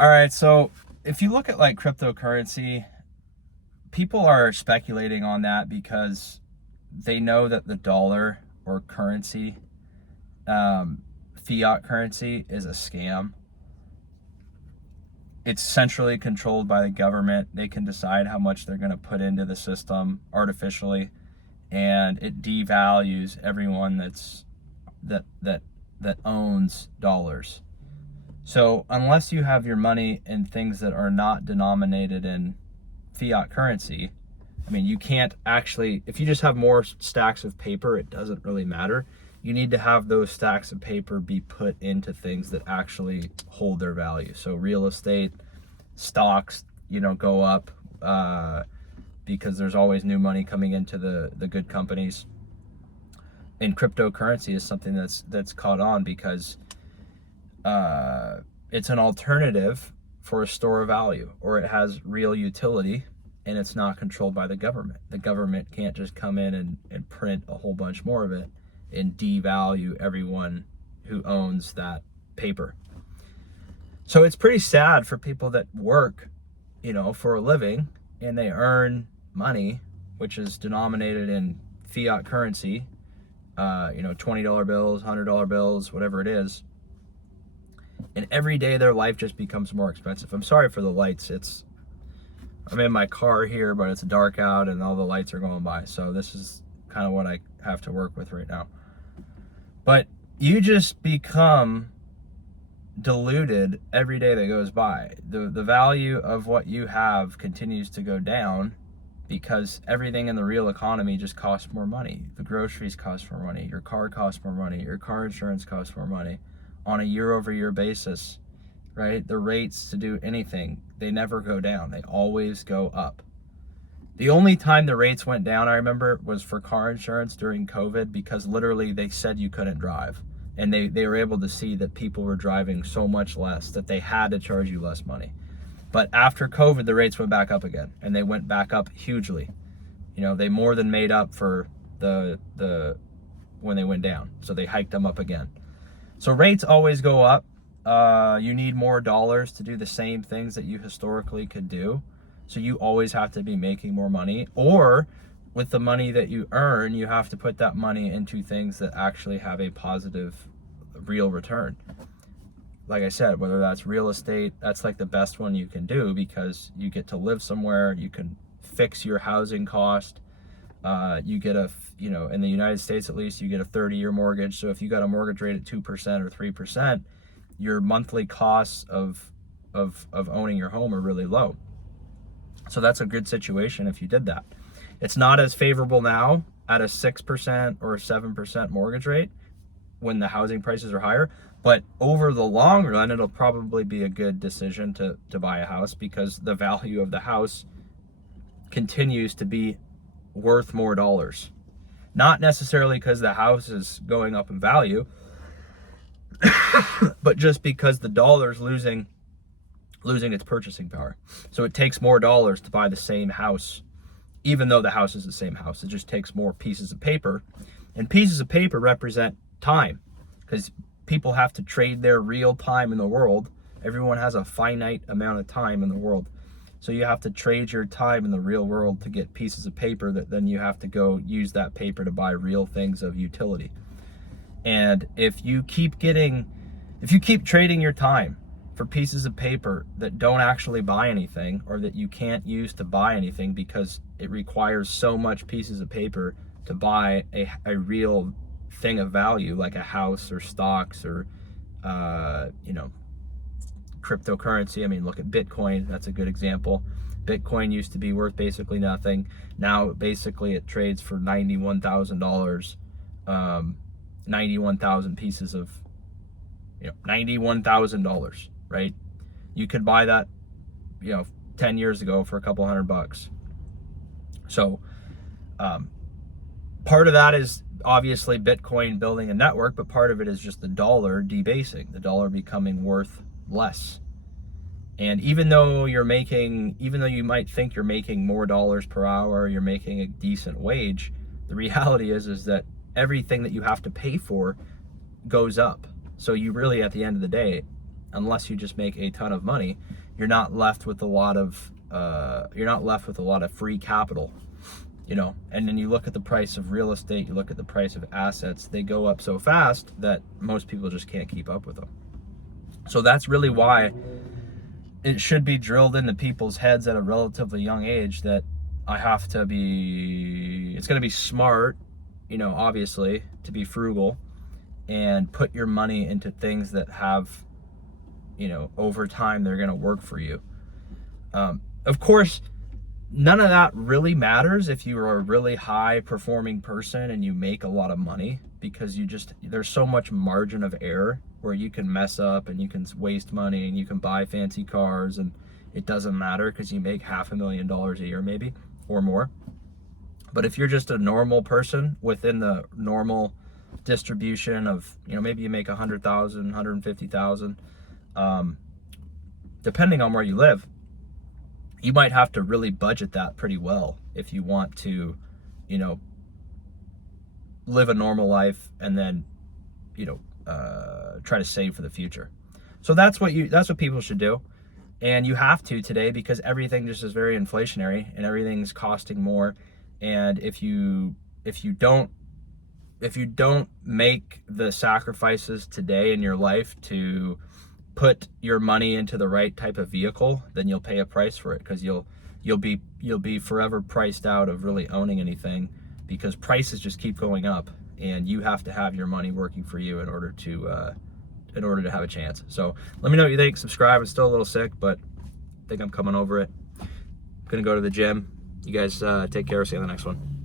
All right, so if you look at like cryptocurrency, people are speculating on that because they know that the dollar or currency, fiat currency, is a scam. It's centrally controlled by the government. They can decide how much they're going to put into the system artificially, and it devalues everyone that owns dollars. So unless you have your money in things that are not denominated in fiat currency, I mean, you can't actually, if you just have more stacks of paper, it doesn't really matter. You need to have those stacks of paper be put into things that actually hold their value. So real estate, stocks, go up because there's always new money coming into the good companies. And cryptocurrency is something that's caught on because it's an alternative for a store of value, or it has real utility, and it's not controlled by the government. The government can't just come in and print a whole bunch more of it and devalue everyone who owns that paper. So it's pretty sad for people that work, for a living, and they earn money, which is denominated in fiat currency, $20 bills, $100 bills, whatever it is. And every day their life just becomes more expensive. I'm sorry for the lights. I'm in my car here, but it's dark out and all the lights are going by. So this is kind of what I have to work with right now. But you just become diluted every day that goes by. The value of what you have continues to go down because everything in the real economy just costs more money. The groceries cost more money. Your car costs more money. Your car insurance costs more money on a year-over-year basis, right? The rates to do anything, they never go down. They always go up. The only time the rates went down, I remember, was for car insurance during COVID, because literally they said you couldn't drive. And they were able to see that people were driving so much less that they had to charge you less money. But after COVID, the rates went back up again, and they went back up hugely. They more than made up for the when they went down. So they hiked them up again. So rates always go up. You need more dollars to do the same things that you historically could do. So you always have to be making more money, or with the money that you earn, you have to put that money into things that actually have a positive, real return. Like I said, whether that's real estate, that's like the best one you can do because you get to live somewhere, you can fix your housing cost. You get in the United States at least, you get a 30-year mortgage. So if you got a mortgage rate at 2% or 3%, your monthly costs of owning your home are really low. So that's a good situation if you did that. It's not as favorable now at a 6% or a 7% mortgage rate when the housing prices are higher. But over the long run, it'll probably be a good decision to buy a house because the value of the house continues to be worth more dollars. Not necessarily because the house is going up in value, but just because the dollar's losing its purchasing power. So it takes more dollars to buy the same house, even though the house is the same house. It just takes more pieces of paper. And pieces of paper represent time, because people have to trade their real time in the world. Everyone has a finite amount of time in the world. So you have to trade your time in the real world to get pieces of paper that then you have to go use that paper to buy real things of utility. And if you keep trading your time for pieces of paper that don't actually buy anything, or that you can't use to buy anything because it requires so much pieces of paper to buy a real thing of value, like a house or stocks or cryptocurrency. I mean, look at Bitcoin. That's a good example. Bitcoin used to be worth basically nothing. Now basically it trades for $91,000, 91,000 pieces of $91,000, right? You could buy that 10 years ago for a couple $100. So part of that is obviously Bitcoin building a network, but part of it is just the dollar debasing, the dollar becoming worth less. And even though you might think you're making more dollars per hour, you're making a decent wage, the reality is that everything that you have to pay for goes up. So you really, at the end of the day, unless you just make a ton of money, you're not left with a lot of free capital, you know. And then you look at the price of real estate, you look at the price of assets, they go up so fast that most people just can't keep up with them. So that's really why it should be drilled into people's heads at a relatively young age that it's going to be smart, you know, obviously, to be frugal and put your money into things that have, you know, over time, they're going to work for you. Of course, none of that really matters if you are a really high performing person and you make a lot of money, because there's so much margin of error where you can mess up and you can waste money and you can buy fancy cars and it doesn't matter because you make $500,000 a year maybe or more. But if you're just a normal person within the normal distribution of, you know, maybe you make 100,000, 150,000, depending on where you live, you might have to really budget that pretty well if you want to, you know, live a normal life and then, you know, try to save for the future. So that's what people should do. And you have to today, because everything just is very inflationary and everything's costing more. And if you don't make the sacrifices today in your life to put your money into the right type of vehicle, then you'll pay a price for it, because you'll be forever priced out of really owning anything, because prices just keep going up and you have to have your money working for you in order to have a chance. So let me know what you think. Subscribe. I'm still a little sick, but I think I'm coming over it. I'm gonna go to the gym. You guys take care. See you on the next one.